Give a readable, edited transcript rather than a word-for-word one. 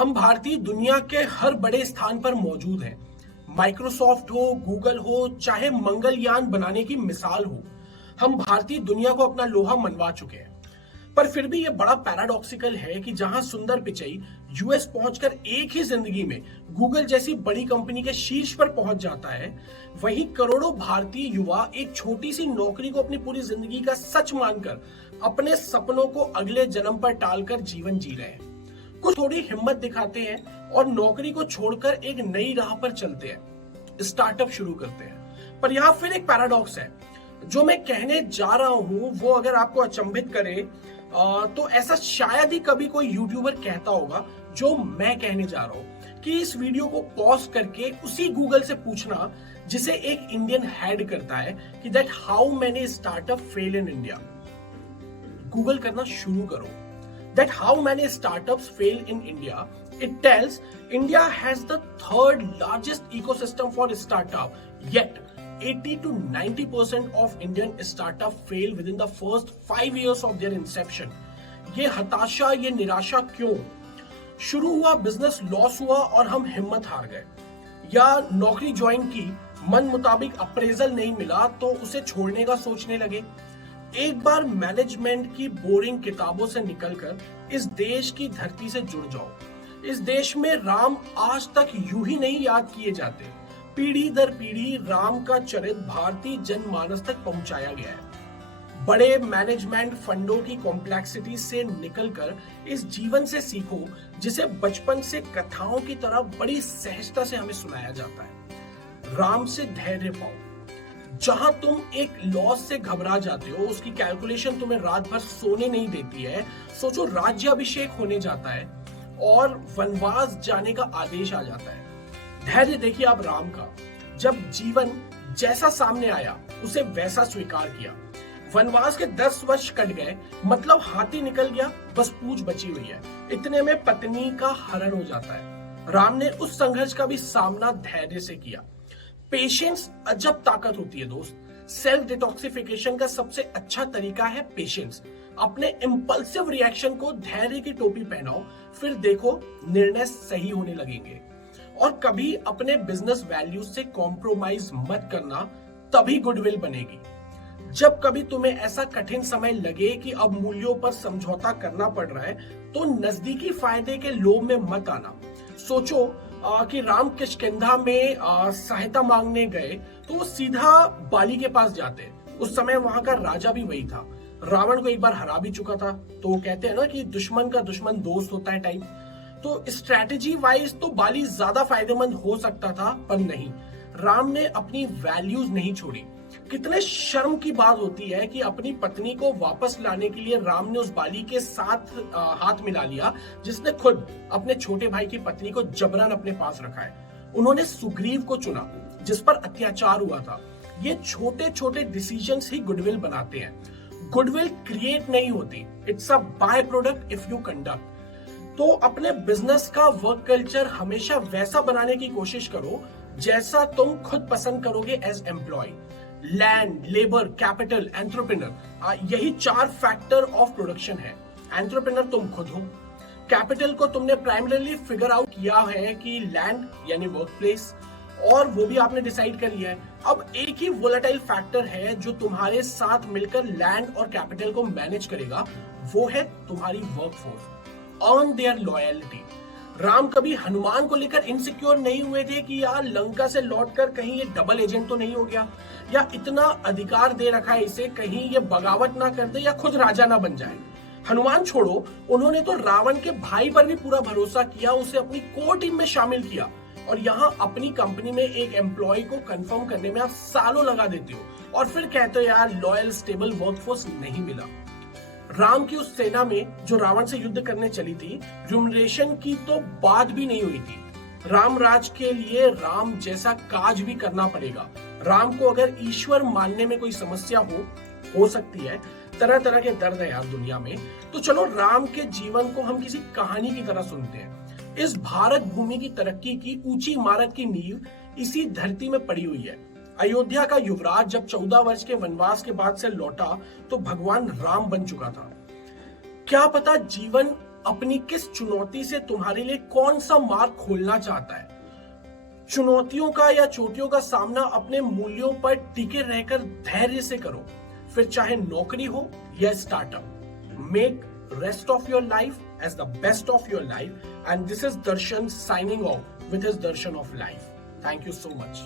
हम भारतीय दुनिया के हर बड़े स्थान पर मौजूद हैं। माइक्रोसॉफ्ट हो, गूगल हो, चाहे मंगलयान बनाने की मिसाल हो, हम भारतीय दुनिया को अपना लोहा मनवा चुके हैं। पर फिर भी ये बड़ा पैराडॉक्सिकल है कि जहां सुंदर पिचई यूएस पहुंचकर एक ही जिंदगी में गूगल जैसी बड़ी कंपनी के शीर्ष पर पहुंच जाता है, वहीं करोड़ों भारतीय युवा एक छोटी सी नौकरी को अपनी पूरी जिंदगी का सच मानकर अपने सपनों को अगले जन्म पर टालकर जीवन जी रहे हैं। कुछ थोड़ी हिम्मत दिखाते हैं और नौकरी को छोड़कर एक नई राह पर चलते हैं, स्टार्टअप शुरू करते हैं। पर यहाँ फिर एक पैराडॉक्स है। जो मैं कहने जा रहा हूं वो अगर आपको अचंभित करे तो ऐसा शायद ही कभी कोई यूट्यूबर कहता होगा जो मैं कहने जा रहा हूं, कि इस वीडियो को पॉज करके उसी गूगल से पूछना जिसे एक इंडियन हेड करता है कि that how many startup fail in India. Google करना शुरू करो that how many startups fail in India. It tells India has the third largest ecosystem for startup, yet 80 to 90% of Indian startup fail within the first 5 years of their inception. ये हताशा, ये निराशा क्यों? शुरू हुआ बिजनेस, लॉस हुआ और हम हिम्मत हार गए, या नौकरी ज्वाइन की, मन मुताबिक अप्रेजल नहीं मिला तो उसे छोड़ने का सोचने लगे। एक बार मैनेजमेंट की बोरिंग किताबों से निकलकर इस देश की धरती से जुड़ जाओ। इस देश में राम आज तक यूं ही नहीं याद किए जाते। पीढ़ी दर पीढ़ी राम का चरित्र भारतीय जनमानस तक पहुंचाया गया है। बड़े मैनेजमेंट फंडों की कॉम्प्लेक्सिटी से निकलकर इस जीवन से सीखो जिसे बचपन से कथाओं की तरह बड़ी सहजता से हमें सुनाया जाता है। राम से धैर्य पाओ। जहां तुम एक लॉस से घबरा जाते हो, उसकी कैलकुलेशन तुम्हें रात भर सोने नहीं देती है। सोचो राज्याभिषेक होने जाता है और वनवास जाने का आदेश आ जाता है। धैर्य देखिए आप राम का, जब जीवन जैसा सामने आया उसे वैसा स्वीकार किया। वनवास के 10 वर्ष कट गए, मतलब हाथी निकल गया, बस पूंछ बची हुई है। इतने में पत्नी का हरण हो जाता है। राम ने उस संघर्ष का भी सामना धैर्य से किया। पेशेंस अजब ताकत होती है दोस्त। सेल्फ डिटॉक्सिफिकेशन का सबसे अच्छा तरीका है पेशेंस। अपने इंपल्सिव रिएक्शन को धैर्य की टोपी पहनाओ, फिर देखो निर्णय सही होने लगेंगे। और कभी अपने बिजनेस वैल्यूज से कॉम्प्रोमाइज मत करना, तभी गुडविल बनेगी। जब कभी तुम्हें ऐसा कठिन समय लगे कि अब मूल्यों पर समझौता करना पड़ रहा है, तो नजदीकी फायदे के लोभ में मत आना। सोचो कि राम किष्किंधा में सहायता मांगने गए तो वो सीधा बाली के पास जाते। उस समय वहां का राजा भी वही था। रावण को एक बार हरा भी चुका था। तो वो कहते हैं ना कि दुश्मन का दुश्मन दोस्त होता है टाइप। तो स्ट्रेटेजी वाइज तो बाली ज्यादा फायदेमंद हो सकता था, पर नहीं, राम ने अपनी वैल्यूज नहीं छोड़ी। कितने शर्म की बात होती है कि अपनी पत्नी को वापस लाने के लिए राम ने उस बाली के साथ हाथ मिला लिया जिसने खुद अपने छोटे भाई की पत्नी को जबरन अपने पास रखा है। उन्होंने सुग्रीव को चुना जिस पर अत्याचार हुआ था। ये छोटे छोटे डिसीजंस ही गुडविल बनाते हैं। गुडविल क्रिएट नहीं होती, it's a by product if you conduct. तो अपने बिजनेस का वर्क कल्चर हमेशा वैसा बनाने की कोशिश करो जैसा तुम खुद पसंद करोगे as employ. Land, labour, capital, entrepreneur, यही 4 फैक्टर ऑफ प्रोडक्शन है। एंटरप्रेन्योर तुम खुद हो। कैपिटल को तुमने प्राइमरीली फिगर आउट किया है कि लैंड यानी वर्क प्लेस, और वो भी आपने डिसाइड कर लिया है। अब एक ही वोलेटाइल फैक्टर है जो तुम्हारे साथ मिलकर लैंड और कैपिटल को मैनेज करेगा, वो है तुम्हारी workforce. Earn their loyalty. Ram कभी हनुमान को लेकर इनसिक्योर नहीं हुए थे कि यार लंका से लौटकर कहीं ये डबल एजेंट तो नहीं हो गया, या इतना अधिकार दे रखा है इसे कहीं ये बगावत ना कर दे या खुद राजा ना बन जाए। हनुमान छोड़ो, उन्होंने तो रावण के भाई पर भी पूरा भरोसा किया, उसे अपनी कोर टीम में शामिल किया। और यहाँ अपनी कंपनी में एक एम्प्लॉय को कंफर्म करने में आप सालों लगा देते हो और फिर कहते हो यार लॉयल स्टेबल वर्कफोर्स नहीं मिला। राम की उस सेना में जो रावण से युद्ध करने चली थी, रिम्युनरेशन की तो बात भी नहीं हुई थी। राम राज के लिए राम जैसा काज भी करना पड़ेगा। राम को अगर ईश्वर मानने में कोई समस्या हो सकती है, तरह तरह के दर्द है यार दुनिया में। तो चलो राम के जीवन को हम किसी कहानी की तरह सुनते हैं। इस भारत भूमि की तरक्की की ऊंची इमारत की नींव इसी धरती में पड़ी हुई है। अयोध्या का युवराज जब 14 वर्ष के वनवास के बाद से लौटा तो भगवान राम बन चुका था। क्या पता जीवन अपनी किस चुनौती से तुम्हारे लिए कौन सा मार्ग खोलना चाहता है। चुनौतियों का या चोटियों का सामना अपने मूल्यों पर टिके रहकर धैर्य से करो, फिर चाहे नौकरी हो या startup. Make rest of your life as the best of your life, and this is Darshan signing off with his darshan of life. Thank you so much.